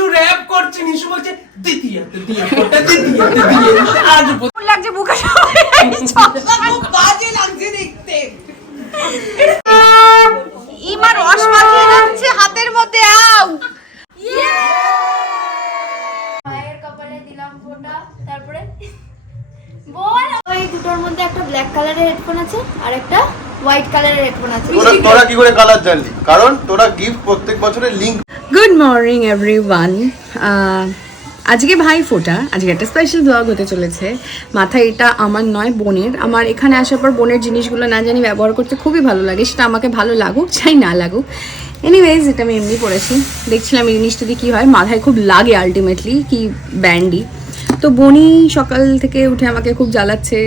Nishu rap করছে, নিশু বলছে দিদিয়াতে দিয়ে ফোটা দিদিয়াতে দিয়ে আজ কেমন লাগছে বুকা সবাই খুব বাজে লাগছে দেখতে। ইমা রস মাখিয়ে যাচ্ছে হাতের মধ্যে আও মায়ের কপালে দিলাম ফোঁটা। তারপরে বল ওই দুটোর মধ্যে একটা ব্ল্যাক কালারের হেডফোন আছে আর একটা হোয়াইট কালারের হেডফোন আছে। তোরা কি করে কালার জানলি? কারণ তোরা গিফট প্রত্যেক বছরের লিংক। Good morning everyone. আজকে ভাইফোঁটা, আজকে একটা স্পেশাল ব্লগ হতে চলেছে। মাথায় এটা আমার নয়, বোনের। আমার এখানে আসার পর বোনের জিনিসগুলো না জানি ব্যবহার করতে খুবই ভালো লাগে, সেটা আমাকে ভালো লাগুক চাই না লাগুক। এনিওয়েজ এটা আমি এমনি পড়েছি, দেখছিলাম এই জিনিসটা দিয়ে কী হয়, মাথায় খুব লাগে আলটিমেটলি, কি ব্যান্ডি। তো বনি সকাল থেকে উঠে আমাকে খুব জ্বালাচ্ছে,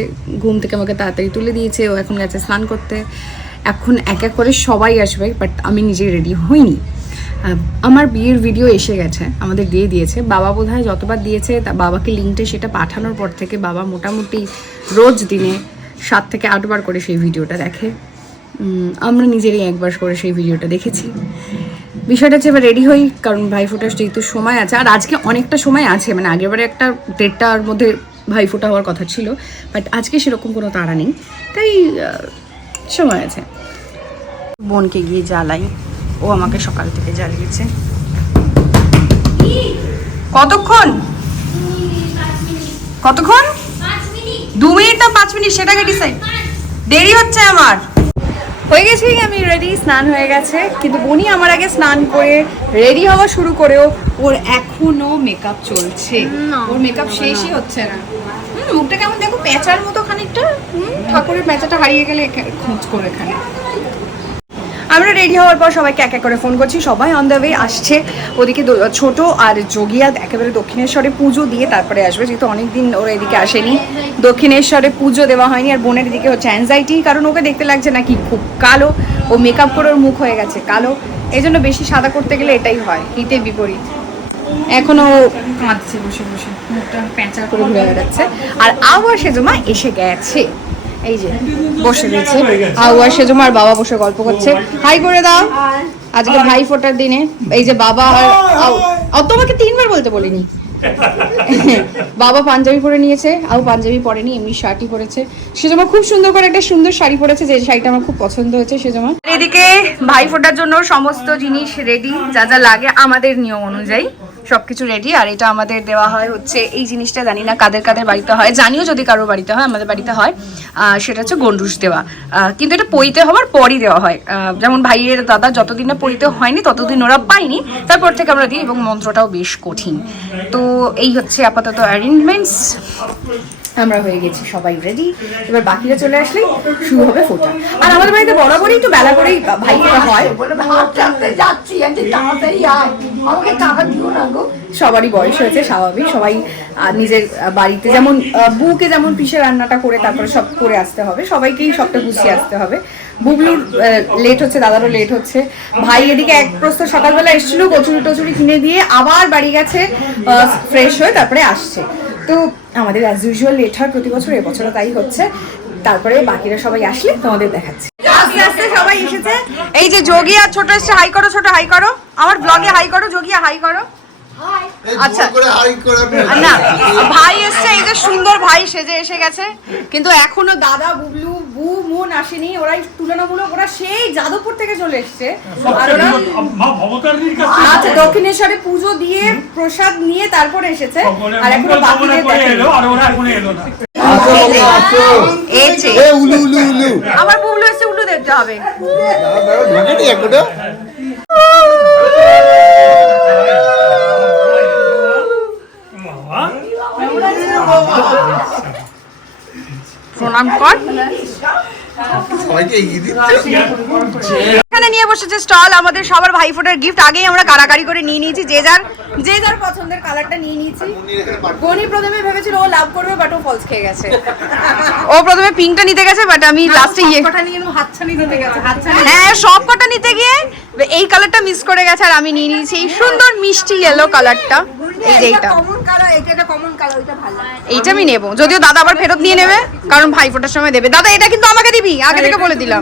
ঘুম থেকে আমাকে তাড়াতাড়ি তুলে দিয়েছে, ও এখন গেছে স্নান করতে। এখন এক এক করে সবাই আসবে, বাট আমি নিজে রেডি হইনি। আমার বিয়ের ভিডিও এসে গেছে, আমাদের দিয়ে দিয়েছে বাবা, বোধহয় যতবার দিয়েছে তা বাবাকে লিঙ্কটা সেটা পাঠানোর পর থেকে বাবা মোটামুটি রোজ দিনে 7 থেকে 8 বার করে সেই ভিডিওটা দেখে। আমরা নিজেরই একবার করে সেই ভিডিওটা দেখেছি। বিষয়টা হচ্ছে এবার রেডি হই, কারণ ভাইফোঁটার যেহেতু সময় আছে, আর আজকে অনেকটা সময় আছে, মানে আগেরবারে একটা 1:30টার মধ্যে ভাইফোঁটা হওয়ার কথা ছিল, বাট আজকে সেরকম কোনো তাড়া নেই, তাই সময় আছে। বোনকে গিয়ে জ্বালাই, ও আমাকে সকাল থেকে জ্বালিয়েছে। কতক্ষণ 2 মিনিট না 5 মিনিট সেটাকে ডিসাইড, দেরি হচ্ছে আমার। হয়ে গেছি আমি রেডি, স্নান হয়ে গেছে, কিন্তু বনি আমার আগে স্নান করে রেডি হওয়া শুরু করেও ওর এখনো মেকআপ চলছে, ওর মেকআপ শেষই হচ্ছে না। মুখটা কেমন দেখো, প্যাঁচার মতো খানিকটা, ঠাকুরের প্যাঁচাটা হারিয়ে গেলে খোঁজ করে এখানে। আমরা রেডি হওয়ার পর সবাইকে এক এক করে ফোন করছি, সবাই অন দ্য ওয়ে আসছে। ওদিকে ছোট আর যোগিয়া একেবারে দক্ষিণেশ্বরে পুজো দিয়ে তারপরে আসবে, যেহেতু অনেকদিন ওরা এদিকে আসেনি, দক্ষিণেশ্বরে পুজো দেওয়া হয়নি। আর বোনের দিকে হচ্ছে অ্যাংজাইটি, কারণ ওকে দেখতে লাগছে নাকি খুব কালো, ও মেকআপ করে ওর মুখ হয়ে গেছে কালো, এই জন্য বেশি সাদা করতে গেলে এটাই হয়, হিতে বিপরীত। এখনো কাঁদছে বসে বসে, মুখটা প্যাঁচা করে ঘুরে বেড়াচ্ছে। আর আবার সেজমা এসে গেছে, এই যে বসে রয়েছে আউয়ার সেজমা, আর বাবা বসে গল্প করছে। হাই করে দাও, আজকে ভাইফোঁটার দিনে। এই যে বাবা আর তোমাকে 3 বার বলতে বলিনি। বাবা পাঞ্জাবি পরে নিয়েছে, আউ পাঞ্জাবি পরেনি, এমনি শাড়ি পরেছে। সেজমা খুব সুন্দর করে একটা সুন্দর শাড়ি পরেছে, যে শাড়িটা আমার খুব পছন্দ হয়েছে সেজমা। এদিকে ভাইফোঁটার জন্য সমস্ত জিনিস রেডি, যা যা লাগে আমাদের নিয়ম অনুযায়ী সবকিছু রেডি। আর এটা আমাদের দেওয়া হয় হচ্ছে এই জিনিসটা, জানি না কাদের কাদের বাড়িতে হয়, জানিও যদি কারোর বাড়িতে হয়, আমাদের বাড়িতে হয়, সেটা হচ্ছে গন্ডুস দেওয়া। কিন্তু এটা পৈতে হওয়ার পরই দেওয়া হয়, যেমন ভাইয়ের দাদা যতদিন না পৈতে হয়নি ততদিন ওরা পায়নি, তারপর থেকে আমরা দিই, এবং মন্ত্রটাও বেশ কঠিন। তো এই হচ্ছে আপাতত অ্যারেঞ্জমেন্টস। আমরা হয়ে গেছি সবাই রেডি, এবার বাকিরা চলে আসলেই শুরু হবে ফোঁটা। আর আমাদের বাড়িতে বরাবরই একটু বেলা করেই ভাইফোঁটা হয়, সবারই বয়স হয়েছে স্বাভাবিক, সবাই নিজের বাড়িতে যেমন বউকে যেমন পিসে রান্নাটা করে তারপরে সব করে আসতে হবে, সবাইকেই সবটা গুছিয়ে আসতে হবে। বুবলুর লেট হচ্ছে, দাদারও লেট হচ্ছে। ভাই এদিকে এক প্রস্তুত সকালবেলা এসেছিল, কচুরি টচুরি কিনে দিয়ে আবার বাড়ি গেছে ফ্রেশ হয়ে, তারপরে আসছে। তো আমাদের অ্যাজ ইউজুয়াল লেট হয় প্রতি বছর, এবছরও তাই হচ্ছে। তারপরে বাকিরা সবাই আসলে তোমাদের দেখাচ্ছি। আস্তে আস্তে সবাই এসেছে, এই যে যোগী আর ছোট এসছে, হাই করো ছোট, হাই করো আমার ব্লগে, হাই করো যোগী, হাই করো। আচ্ছা না, ভাই এসছে, এই যে সুন্দর ভাই সেজে এসে গেছে, কিন্তু এখনো দাদা বুবলু বু মন আসেনি। ওরাই তুলনামূলক, ওরা সেই যাদবপুর থেকে চলে এসছে, আর ওরা আচ্ছা দক্ষিণেশ্বরে পুজো দিয়ে প্রসাদ নিয়ে তারপরে এসেছে, আর এখনো বাকিদের আমার বুবলু এসছে, উল্লু দেখতে হবে। প্রণাম কর, এখানে নিয়ে বসেছে স্টল আমাদের সবার ভাইফোঁটার গিফট। আগেই আমরা কারাকারি করে নিয়ে নিয়েছি, যে যার পছন্দের কালারটা নিয়ে নিয়েছি। বনি প্রথমে ভেবেছিল ও লাভ করবে, বাট ও ফলস খেয়ে গেছে। ও প্রথমে পিঙ্কটা নিতে গেছে, বাট আমি লাস্টে হ্যাঁ সব কটা নিতে গিয়ে এই কালারটা মিস করে গেছে, আর আমি নিয়ে নিয়েছি এই সুন্দর মিষ্টি ইয়েলো কালারটা। এই যে এইটা আমি নেবো, যদিও দাদা আবার ফেরত নিয়ে নেবে, কারণ ভাইফোঁটার সময় দেবে। দাদা এটা কিন্তু আমাকে দিবি, আগে থেকে বলে দিলাম।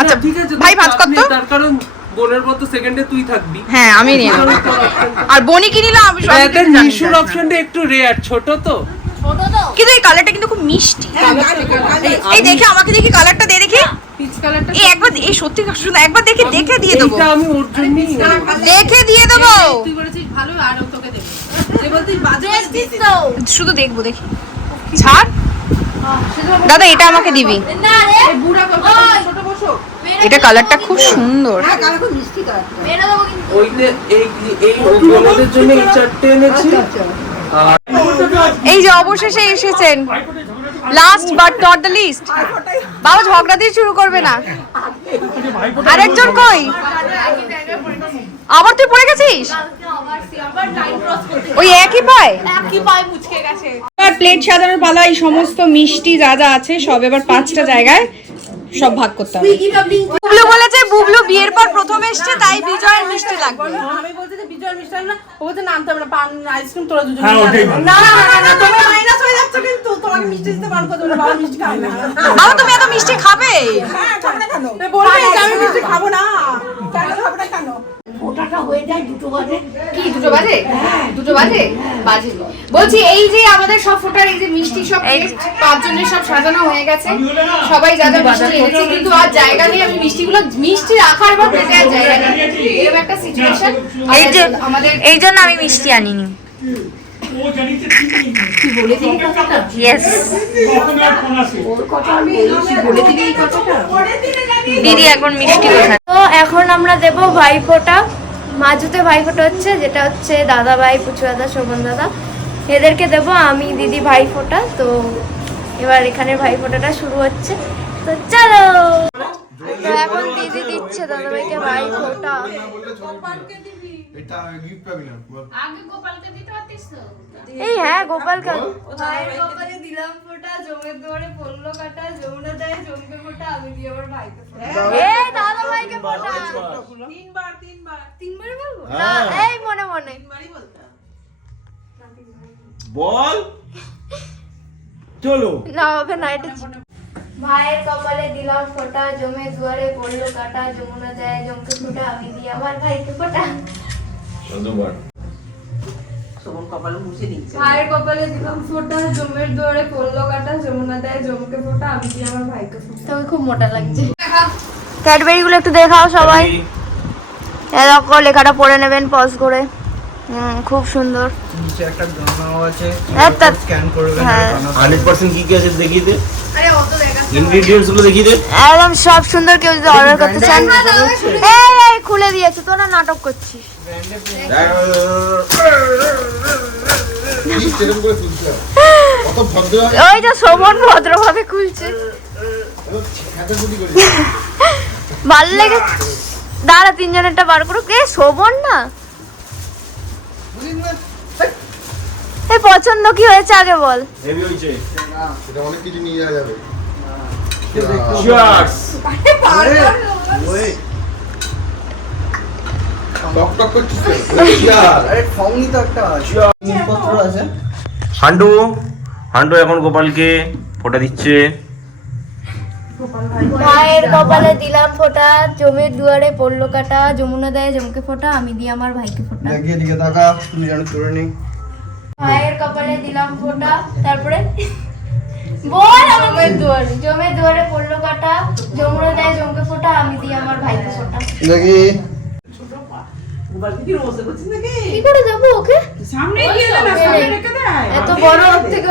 আচ্ছা ভাই ভাঁজ কর তো, বোনের মতো সেকেন্ডে তুই থাকবি। হ্যাঁ আমি নিয়ে নেবো। আর বনি কি নিলাম আমি সব এদের মিশুর অপশনটা একটু রেয়ার, ছোট তো। কিন্তু এই কালারটা কিন্তু খুব মিষ্টি। এই দেখে আমাকে দেখি কালারটা দে দেখি। এই একবার এই সত্যি শুধু একবার দেখে দিয়ে দেবো। এইটা আমি ওর জন্যই দেখে দিয়ে দেবো। তুই বলেছিস ভালো আর ও তোকে দেবে তুই বলছিস বাজে শুধু দেখবো দেখি। ছাড় দাদা, এটা আমাকে দিবি। না রে বুড়া করবে ছোট বসো এটা কালারটা খুব সুন্দর। হ্যাঁ কালা খুব মিষ্টি কালার মেরে দেবো কিন্তু। ওইতে এই ওগুলোদের জন্য এই চারটে এনেছি। আর এই যে অবশেষে এসেছেন, last but not the least. বাবা ঝগড়া দিয়ে শুরু করবে না। আরেকজন কই? আবার তুই পড়ে গেছিস ওই একই পায়। কি পায় মুচকে গেছে এবার প্লেট সাজানোর পালা। এই সমস্ত মিষ্টি যা যা আছে সব এবার 5টা জায়গায় সব ভাগ করতে হবে। বুবলু বলেছে বুবলু বিয়ের পর প্রথম এসেছে, তাই বিজয়ের মিষ্টি লাগবে। আমি বলতে যে বিজয় মিষ্টান না ও বলতে নামতে হবে না, পান আইসক্রিম তোরা দুজন হ্যাঁ, ওটাই ভালো। না তুমি মাইনাস হয়ে যাচ্ছ, কিন্তু তোমাকে মিষ্টি দিতে পারবো তোমরা বাবা মিষ্টি খাবে না। বাবা তুমি এত মিষ্টি খাবে? হ্যাঁ খাবে না কেন বলবে যে আমি মিষ্টি খাবো না, কেন খাবে না কেন? কি 2টো বাজে? 2টো বাজে বাজে। বলছি এই যে আমাদের সব ফোটার এই যে মিষ্টি সব 5 জনের সব সাজানো হয়ে গেছে, সবাই যা যা মিষ্টি এনেছে, কিন্তু আর জায়গা নেই। আমি মিষ্টি রাখার বা পেটে আর জায়গা নেই, এরকম একটা সিচুয়েশন। আমাদের এই জন্য আমি মিষ্টি আনিনি। ইয়েস দিদি এখন মিষ্টি কোথায়? তো এখন আমরা দেব ভাইফোঁটা। মাঝুতে ভাইফোঁটা হচ্ছে, যেটা হচ্ছে দাদা ভাই, পুচু দাদা, শোভন দাদা, এদেরকে দেব আমি দিদি ভাইফোঁটা। তো এবার এখানে ভাইফোঁটাটা শুরু হচ্ছে, তো চলো। তো এখন দিদি দিচ্ছে দাদা ভাইকে ভাইফোঁটা। এই হ্যাঁ গোপালকে ভাইয়ের কপালে দিলাম ফোঁটা, জমের দুয়ারে পড়লো কাটা, যমুনা দেয় জমকে ফোঁটা, আমি দিয়ে আমার ভাইকে ফোঁটা। এই দাদা ভাইকে ফোঁটা তিনবারই বলবো না, এই মনে মনে বল চলো না হবে না এটা। ভাইয়ের কপালে দিলাম ফোঁটা, জমে দুয়ারে পড়লো কাটা, যমুনা দেয় জমকে ফোঁটা, আমি দিয়ে আমার ভাইকে ফোঁটা। শোভন কপালে মুছে দিচ্ছে। ভাইয়ের কপালে দিলাম ফোঁটা, জমের দুয়ারে পড়লো কাটা, যমুনা দেয় জমকে ফোঁটা, আমি দিয়ে আমার ভাইকে ফোঁটা। তবে খুব মোটা লাগছে। ক্যাডবেরি গুলো একটু দেখাও সবাই। এরকম লেখাটা পড়ে নেবেন পজ করে। খুব সুন্দর। নিচে একটা গানাও আছে, একটা স্ক্যান করবেন। হ্যাঁ 100% কি কি আছে দেখিয়ে দে, আরে অত দেখা ইনগ্রেডিয়েন্টস গুলো দেখিয়ে দে। একদম সব সুন্দর। কেউ যদি অর্ডার করতে চান, এই খুলে দিয়েছে, তোরা নাটক করছিস। সেরকম করে তুলতে হবে, কত ভদ্র হয়। ওই যে শোভন ভদ্রভাবে খুলছে, খাতাগুলি করে ভালো লেগে। দাঁড়া 3 জনেরটা বার করো। কে শোভন না? এই পছন্দ কি হয়েছে আগে বল। হেভি হইছে, এটা অনেক কিছু নিয়ে যাওয়া যাবে। চিয়ার্স। ওই টক টক করছিস তো? চিয়ার্স। আরে ফাউনি তো একটা আছে, জিনিসপত্র আছে। হান্ডু এখন গোপালকে ফোঁটা দিচ্ছে। ভাইয়ের কপালে দিলাম ফোঁটা, জমের দুয়ারে পড়লো কাটা, যমুনা দেয় জমকে ফোঁটা, আমি দিয়ে আমার ভাইকে ফোঁটা। দেখিয়ে দিকে তাকা, তুই জানো তোরে নেই। ভাইয়ের কপালে দিলাম ফোঁটা, তারপরে বল আমাকে। জমের দুয়ারে পড়লো কাটা, যমুনা দেয় জমকে ফোঁটা, আমি দিয়ে আমার ভাইকে ফোঁটা। দেখি মোবাইল কি বসে করছিস নাকি? কি করে দেবো ওকে? সামনে গিয়ে না, সামনে রেখে দেয়। এত বড় ওর থেকে।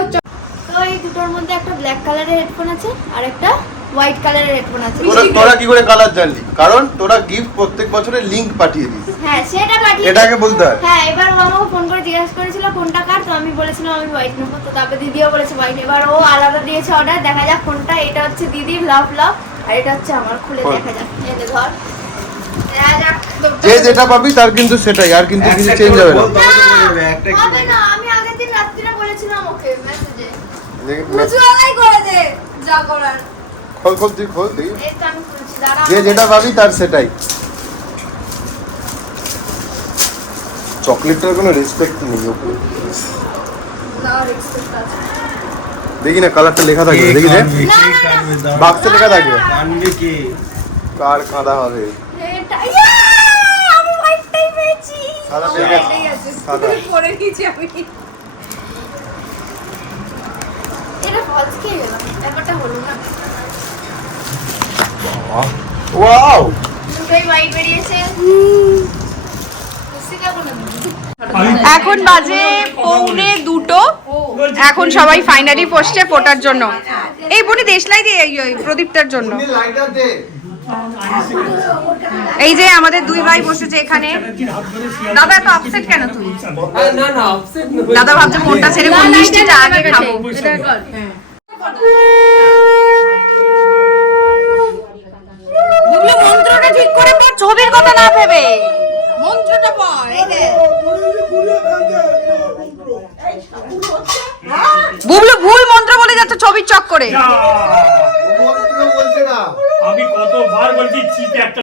তো এই দুটোর মধ্যে একটা ব্ল্যাক কালারের হেডফোন আছে আর একটা হোয়াইট কালারের হেডফোন আছে। তোরা কি করে কালার জানলি? কারণ তোরা গিফট প্রত্যেক বছরে লিংক পাঠিয়ে দিস, হ্যাঁ সেটা পাঠিয়ে। এটাকে বলতে হয়। হ্যাঁ এবার ও আমাকে ফোন করে জিজ্ঞাসা করেছিল কোনটা কার, তো আমি বলেছিলাম আমি হোয়াইট নেবো। তো তারপরে দিদিও বলেছে হোয়াইট। এবার ও আলাদা দিয়েছে অর্ডার, দেখা যাক কোনটা। এটা হচ্ছে দিদির লাভ লাভ, আর এটা হচ্ছে আমার। খুলে দেখা যাক। এই যে ধর, দেখা যাক। যে যেটা পাবি তার কিন্তু সেটাই, আর কিন্তু কিছু চেঞ্জ হবে না। একটা হবে না, আমি আগের দিন রাত্রিরে বলেছিলাম ওকে মেসেজে। দেখি, মুচুয়ালাই করে দে যা করার। খোল খোল তুই খোল দেখি। এই তো আমি খুলছি, দাঁড়া। যে যেটা পাবি তার সেটাই। চকলেটটার কোনো রেসপেক্ট নেই ওপরে। দেখি না কালারটা লেখা থাকবে, দেখি দে বাক্সে লেখা থাকবে কানবে কি? কার কাঁদা হবে। এটা ইয়া! সাদা পেয়ে গেছে সাদা করে নিয়েছি আমি। এটা ফলস খেয়ে গেলাম, ব্যাপারটা হলো না। ওয়াও দুটোই হোয়াইট বেরিয়েছে। বুঝতে পারবো না। এখন বাজে 1:45। এখন সবাই ফাইনালি বসছে ফোটার জন্য। এই বনি দেশলাই দিয়ে এই প্রদীপটার জন্য। তুমি লাইটার দে এই যে আমাদের দুই ভাই বসেছে এখানে। দাদা এত আপসেট কেন তুই? না না আপসেট না দাদা ভাবছে ফোনটা ছেড়ে কোন মিষ্টিটা আগে খাবো। বুবলু মন্ত্রটা ঠিক করে পড়, ছবির কথা না ভেবে মন্ত্রটা পড়। এই দে বুবলু ভুল মন্ত্র বলে যাচ্ছে ছবির চক্করে। ও মন্ত্র বলছে না আমি কতবার বলছি চিপে একটা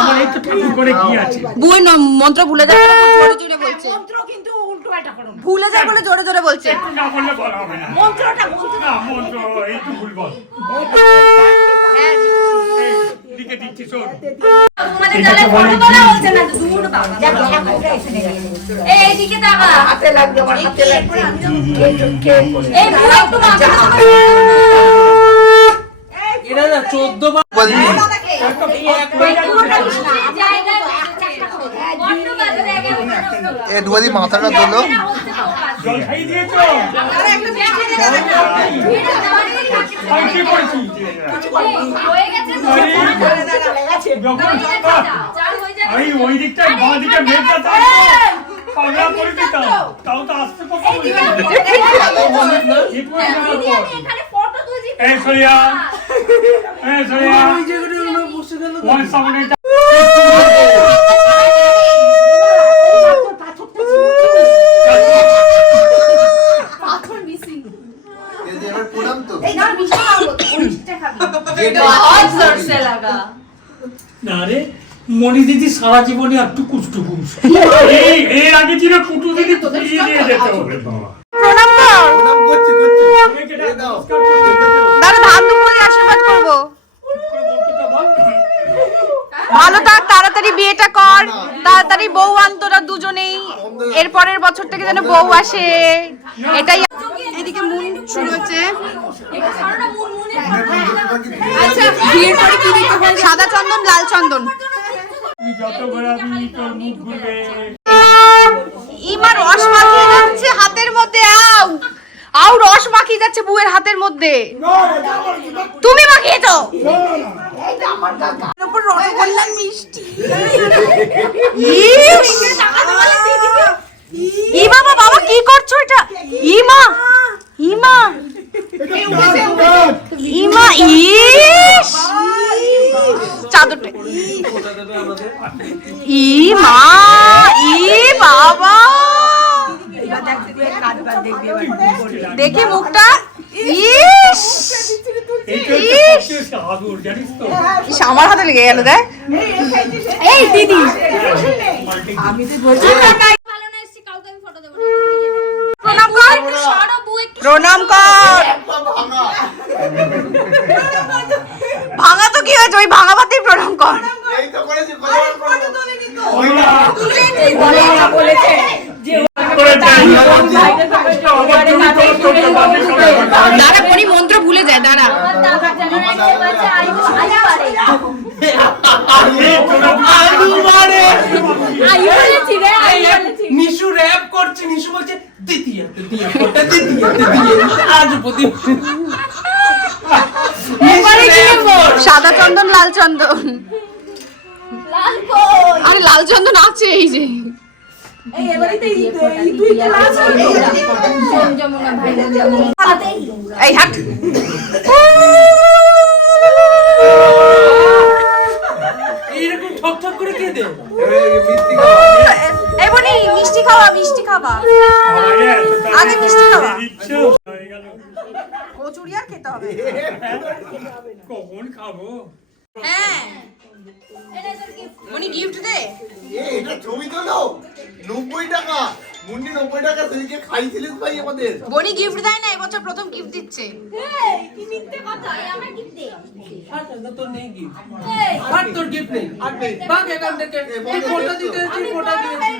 আমার এই তো ঠাকুর করে কি আছে বুই মন্ত্র ভুলে যায় বলে জোরে জোরে বলছে। মন্ত্র কিন্তু উল্টো পাল্টা করো, ভুলে যায় বলে জোরে জোরে বলছে। একটু না বললে বলা হবে না মন্ত্রটা বলতে না মন্ত্র একটু ভুল বল হ্যাঁ লিখে দিচ্ছি শোন তোমাদের জালে ফটো তোলা হচ্ছে না, দূর বাবা। এইদিকে তাকা, হাতে লাগবে, আমার হাতে লাগবে। এই বুয়া একটু মাথা এটা না 14 বার বলবি এ দুয়াদি মাথাটা তোলো জল খাই দিয়েছো আমি কি করছি যখন আমি ওই দিকটায় বাঁ দিকে মেঘটা পাগলা করে দিতাম তাও তো আসতে কথা এই সরিয়া ওই জায়গাটা বসে গেল ওয়ান সাউন্ড এবার প্রণাম তো না রে মণি দিদি সারা জীবনে একটু কুষ্টুকুস এর আগে ছিল কুটু দিদি পুড়িয়ে দিয়ে যেত প্রণাম কর। প্রণাম করছি এ দাও দাদা ধান দুপুরে আশীর্বাদ করবো। ভালো থাক, তাড়াতাড়ি বিয়েটা কর, তাড়াতাড়ি বউ আনতোরা দুজনেই। এর পরের বছর থেকে যেন বউ আসে, এটাই। এদিকে মুন শুরু হচ্ছে। আচ্ছা বিয়ের পরে কি দিতে হয়? সাদা চন্দন, লাল চন্দন। যত ঘোরাবি তোর মুখ ঘুরবে ইমা রস মাখিয়ে যাচ্ছে হাতের মধ্যে। আউ রস মাখিয়ে যাচ্ছে বুয়ের হাতের মধ্যে। তুমি মাখিয়েছো? উপর রসগোল্লা মিষ্টি। ই বাবা, বাবা কি করছো এটা? ইমা ইমা ইমা ইস চাদরটা ইমা ই বাবা দেখি মুখটা। ইস আদর জানিস তো ইস আমার হাতে লেগে গেল। দেখ এই দিদি আমি তো বলছি ভালো না এসে কাউকে আমি ফটো দেব না। প্রণাম কর, সরো বউ একটু প্রণাম কর। ভাঙা তো কি হয়েছে, ওই ভাঙা ভাতেই প্রণাম কর। এই তো করেছি কতবার বলেছে দাঁড়া কোনি মন্ত্র ভুলে যায়। দাঁড়া নিশু র‍্যাপ করছে, নিশু বলছে দ্বিতীয় ফোটা দ্বিতীয় আজ প্রতি সাদা চন্দন, লাল চন্দন। লাল কই আরে লাল চন্দন আছে এই যে। যমুনা ভাই যমুনা এই হাট এইরকম ঠক ঠক করে কে দে? এই বনি মিষ্টি খাওয়া, মিষ্টি খাওয়া। আগে মিষ্টি খাওয়া। কচুরি আর খেতে হবে। কখন খাবো হ্যাঁ উনি গিফট দে। এটা ছবি তোলো 90 টাকা মুন্নি 90 টাকা সেদিকে খাইছিলিস ভাই আমাদের। বনি গিফট দেয় না, এবছর প্রথম গিফট দিচ্ছে। তোর নেই গিফট, আর তোর গিফট নেই, ভাগ এখান থেকে। এই ফোনটা দিতে তুই ফোনটা দিয়েছিস,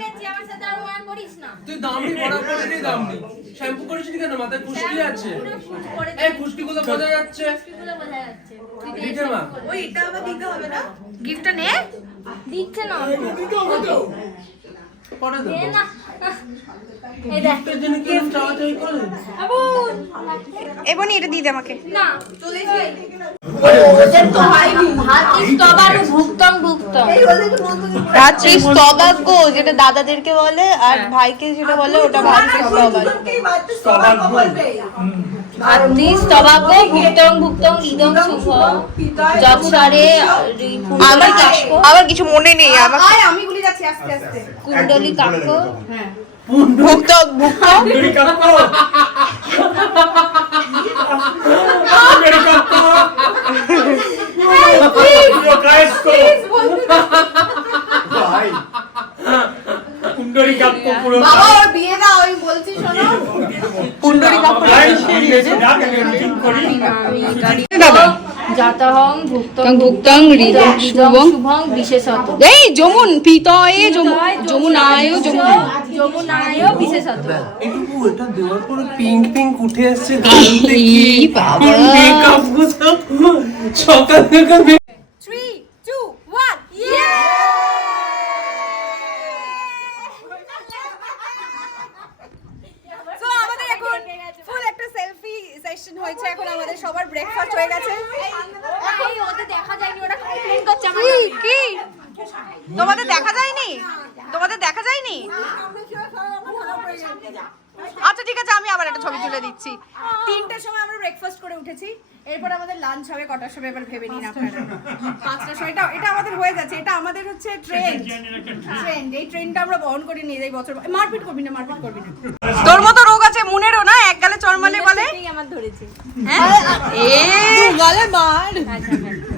তুই দামনি বড় করে দিয়ে দামনি শ্যাম্পু করেছিস কেন? মাথায় খুশকি আছে, এই খুশকি গুলো বোঝা যাচ্ছে। দিতে মা ওই এটা আবার দিতে হবে না? গিফটটা নে। দিচ্ছে না পরে দেবো। দে না। এই দেখ গিফটের জন্য কি চাওয়াচাই করলেন? এবনি এটা দিয়ে দে আমাকে। না রাত্রি স্তবাক গো, যেটা দাদাদেরকে বলে, আর ভাইকে যেটা বলে ওটা ভাইকে স্তবাক। ভাতি স্তবাক ভুক্তং ভুক্তং ইদং শুভ যৎসারে আবার কিছু মনে নেই আমার। আমি বলি যাচ্ছি আস্তে আস্তে। কুণ্ডলী কাক্ষ ভুক্ত ভুক্ত কুণ্ডলী কাক্ষ কুণ্ডলী কাক্ষ পুরো কায়স্ত ভাই কুণ্ডলী কাক্ষ পুরো বাবা ওর বিয়ে দাও, আমি বলছি শোনো। কুণ্ডলী কাপড় ভাই ঠিক আছে ঠিক করি দাদা। জাতহং ভুক্তং ভুক্তং ইদং শুভং শুভং বিশেষত এই যমুন পিতয়ে যমুনায় যমুন যমুনায় বিশেষত এটুকু এটা দেওয়ার পরে পিঙ্ক পিঙ্ক উঠে আসছে দারুণ দেখি। ই বাবা। মেকআপ গুলো সকাল থেকে 3 2 1 সো আমাদের এখন ফুল একটা সেলফি সেশন হয়েছে। এখন আমাদের সবার ব্রেকফাস্ট হয়ে গেছে। এই ওদের দেখা যায়নি, ওরা কমপ্লেইন করছে আমার কি তোমাদের দেখা যায়নি? তোমাদের দেখা যায়নি? আচ্ছা ঠিক আছে, আমি আবার একটা ছবি তুলে দিচ্ছি। 3টার সময় আমরা ব্রেকফাস্ট করে উঠেছি, এরপর আমাদের লাঞ্চ হবে কটার সময় এবার ভেবে নিন আপনারা। 5টার সময় এটা আমাদের হয়ে যাচ্ছে। এটা আমাদের হচ্ছে ট্রেন্ড। এই ট্রেনটা আমরা বহন করে নিয়ে যাই বছর। মারপিট করবি না, মারপিট করবি না। তোর মতো রোগ আছে মুনেরও না, এক গালে চড়মালে বলে। আমার ধরেছে হ্যাঁ গালে মার।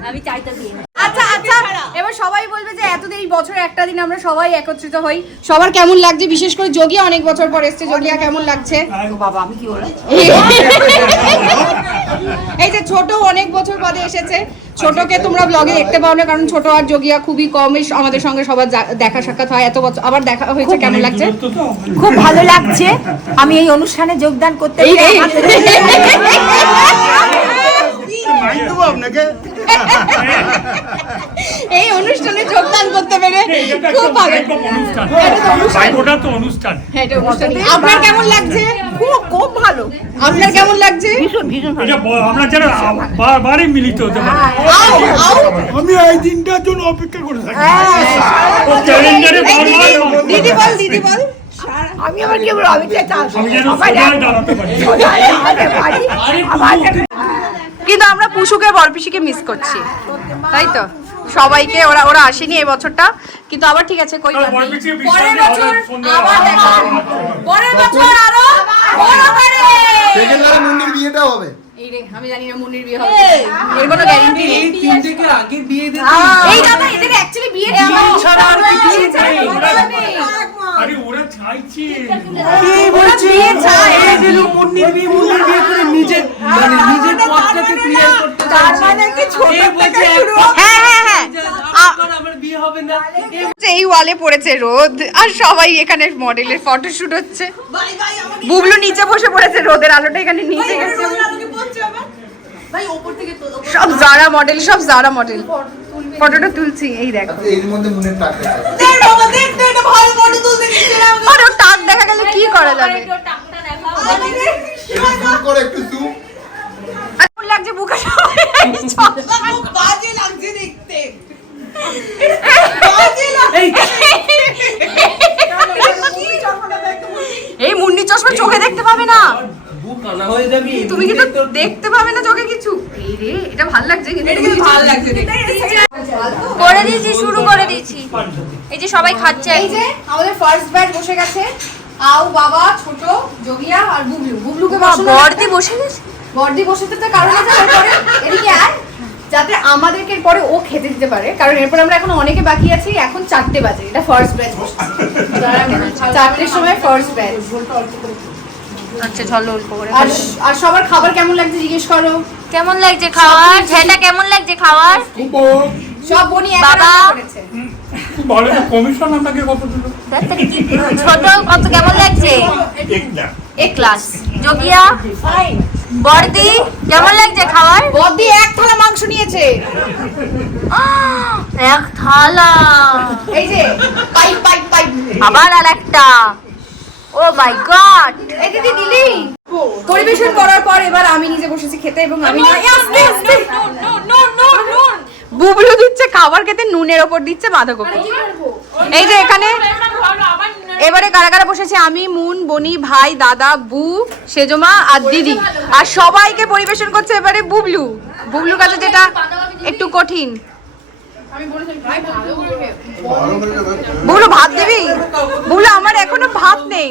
আমি চাইতাছি আচ্ছা আচ্ছা, এবার সবাই বলবে যে এতদিন এই বছরে একটা দিন আমরা সবাই একত্রিত হই। সবার কেমন লাগছে? বিশেষ করে যোগিয়া অনেক বছর পর এসেছে। যোগিয়া কেমন লাগছে? বাবা আমি কি বলছি? এই যে ছোট অনেক বছর বাদে এসেছে। ছোটকে তোমরা ব্লগে দেখতে পাও না, কারণ ছোট আর যোগিয়া খুবই কমই আমাদের সঙ্গে সবার দেখা সাক্ষাৎ হয়। এত বছর আবার দেখা হয়েছে, কেমন লাগছে? খুব ভালো লাগছে। আমি এই অনুষ্ঠানে যোগদান করতে এই অনুষ্ঠানে যোগদান করতে পেরে খুব ভালো। অনুষ্ঠান আপনার কেমন লাগছে? খুব ভালো। আপনার কেমন লাগছে? আমরা যেন বারবারই মিলিত হতে পারি। আমি এই দিনটার জন্য অপেক্ষা করে থাকি। ক্যালেন্ডারে দিদি বল, দিদি বল। আমি আবার কি বলবো? আমি চাই আমি যেন সোজায় দাঁড়াতে পারি। কিন্তু আমরা পুশুকে বরপিসিকে মিস করছি, তাই তো। সবাইকে ওরা আসেনি এই বছরটা, কিন্তু আবার ঠিক আছে, কই পরের বছর আবার দেখা হবে। পরের বছর আরো বড় করে সেকেন্ডবারে মুন্নির বিয়েটা হবে। এই রে, আমি জানি না মুন্নির বিয়ে হবে, এর কোনো গ্যারান্টি নেই। এই তিনটেকে আগে বিয়ে দিতে এই দাদা এদের অ্যাকচুয়ালি বিয়ে ছাড়া আর কিছু নেই। আরে ওরা চাইছে কি বলছি? এই যে মুন্নির বিয়ে করে নিজে মানে নিজের পথটাকে ক্লিয়ার করতে চাইছে। মানে কি ছোট এই বলছে হ্যাঁ হ্যাঁ হ্যাঁ, আমার বিয়ে হবে না। এই ওয়ালে পড়েছে রোদ, আর সবাই এখানে মডেলের ফটোশুট হচ্ছে। বুবলু নিচে বসে পড়েছে, রোদের আলোটা এখানে নিচে গেছে। সব জারা মডেল, সব জারা মডেল ফটোটা তুলছি। এই দেখো, এর মধ্যে মুন্নির টাকা আর ওর টাক দেখা গেলে কি করা যাবে? জুম করে একটু জুম। আর কেমন লাগছে বুকা? বাজে লাগছে দেখতে। এই মুন্নি চশমা চোখে দেখতে পাবে না, বুক কানা হয়ে যাবি। তুমি কিন্তু দেখতে পাবে না চোখে কিছু। এই রে, এটা ভালো লাগছে, কিন্তু ভালো লাগছে দেখতে। করে দিয়েছি, শুরু করে দিয়েছি। এই যে সবাই খাচ্ছে। এই যে আমাদের ফার্স্ট ব্যাচ বসে গেছে। আও বাবা, ছোট, যোগিয়া আর বুবলু। বুবলুকে বর্দি বসে গেছে। বর্দি বসে তো কারণ আছে। তারপরে এদিকে আয়, যাতে আমাদেরকে পরে ও খেতে দিতে পারে, কারণ এরপর আমরা এখন অনেকে বাকি আছি, এখন 4টে বাজে, এটা ফার্স্ট ব্যাচ, 4টের সময় ফার্স্ট ব্যাচ। আচ্ছা চলো অল্প করে আর সবার খাবার কেমন লাগছে জিজ্ঞেস করো। কেমন লাগছে খাওয়ার? ছেলেটা কেমন লাগছে খাওয়ার? সব বনি বাবা। করেছে। বলে কমিশন আপনাকে কত দিল? ছোট কত কেমন লাগছে? এক লাখ। 1 ক্লাস। যোগিয়া বর্দি কেমন লাগছে খাওয়ার? বদি 1 থালা মাংস নিয়েছে। 1 থালা। এই যে পাইপ আবার আরেকটা। ও মাই গড। এই দিদি দিলি। পরিবেশন করার পর এবার আমি নিজে বসেছি খেতে এবং আমি বুবলু দিচ্ছে খাবার খেতে, নুনের ওপর দিচ্ছে বাঁধাকপি। এই যে এখানে এবারে কারা কারা বসেছে, আমি, মুন, বনি, ভাই, দাদা, বু, সেজমা আর দিদি, আর সবাইকে পরিবেশন করছে এবারে বুবলু। বুবলুর কাছে যেটা একটু কঠিন। বুবলু ভাত দিবি? বুবলু আমার এখনো ভাত নেই।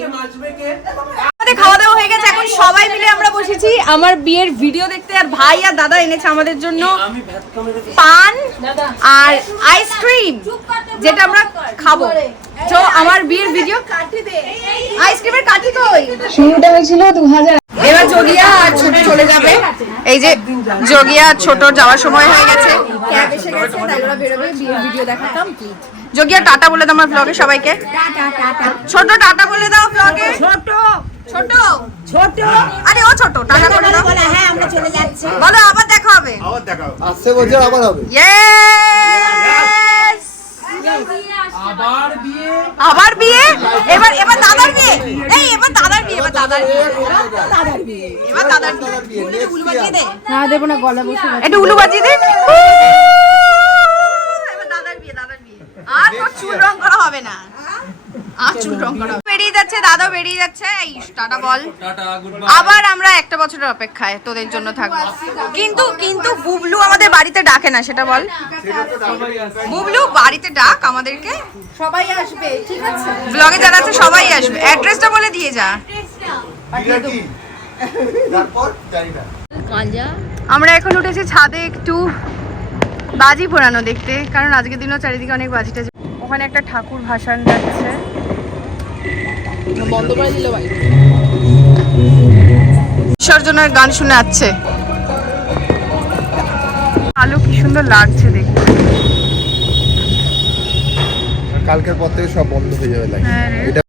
আমাদের খাওয়া দাওয়া হয়ে গেছে, এখন সবাই মিলে আমরা বসেছি আমার বিয়ের ভিডিও দেখতে, আর ভাই আর দাদা এনেছে আমাদের জন্য পান আর আইসক্রিম, যেটা আমরা খাবো। তো আমার বিয়ের ভিডিও আইসক্রিমের কাঠি কই? শুরুটা হয়েছিল 2000। এবার যোগিয়া আর ছোট চলে যাবে। এই যে যোগিয়া আর ছোট যাওয়ার সময় হয়ে গেছে, ক্যাব এসে গেছে, তাই ওরা বেরোবে। বিয়ের ভিডিও দেখাতাম কি। যোগিয়া টাটা বলে দাও আমার ব্লগে সবাইকে। ছোট টাটা বলে দাও ব্লগে। ছোট ছোট ছোট আরে ও ছোট টাটা বলে দাও। হ্যাঁ আমরা চলে যাচ্ছি, বলো আবার দেখা হবে। আসছে বছর আবার হবে। ইয়েস আবার বিয়ে। এবার দাদার বিয়ে। এই এবার দাদার বিয়ে, এবার দাদার বিয়ে, এবার দাদার বিয়ে। উলু বাজিয়ে দে। না দেবো না, গলা বসে একটু উলু বাজিয়ে দে। এবার দাদার বিয়ে, দাদার বিয়ে। আর তোর চুল রং করা হবে না, আর চুল রং করা বেরিয়ে যাচ্ছে, দাদাও বেরিয়ে যাচ্ছে। এই টাটা বল। আবার আমরা একটা বছরের অপেক্ষায় তোদের জন্য থাকবো। কিন্তু বুবলু আমাদের বাড়িতে ডাকে না, সেটা বল। বুবলু বাড়িতে ডাক আমাদেরকে, সবাই আসবে, ঠিক আছে? ব্লগে যারা আছে সবাই আসবে। অ্যাড্রেসটা বলে দিয়ে যা। আমরা এখন উঠেছি ছাদে একটু বাজি পোড়ানো দেখতে, কারণ আজকের দিনও চারিদিকে অনেক বাজি টাজি। ওখানে একটা ঠাকুর ভাসান যাচ্ছে, বন্ধ করে দিল ভাই। বিসর্জনের গান শুনে আসছে। আলো কি সুন্দর লাগছে দেখতে। কালকের পর থেকে সব বন্ধ হয়ে যাবে লাইট। হ্যাঁ রে। এটা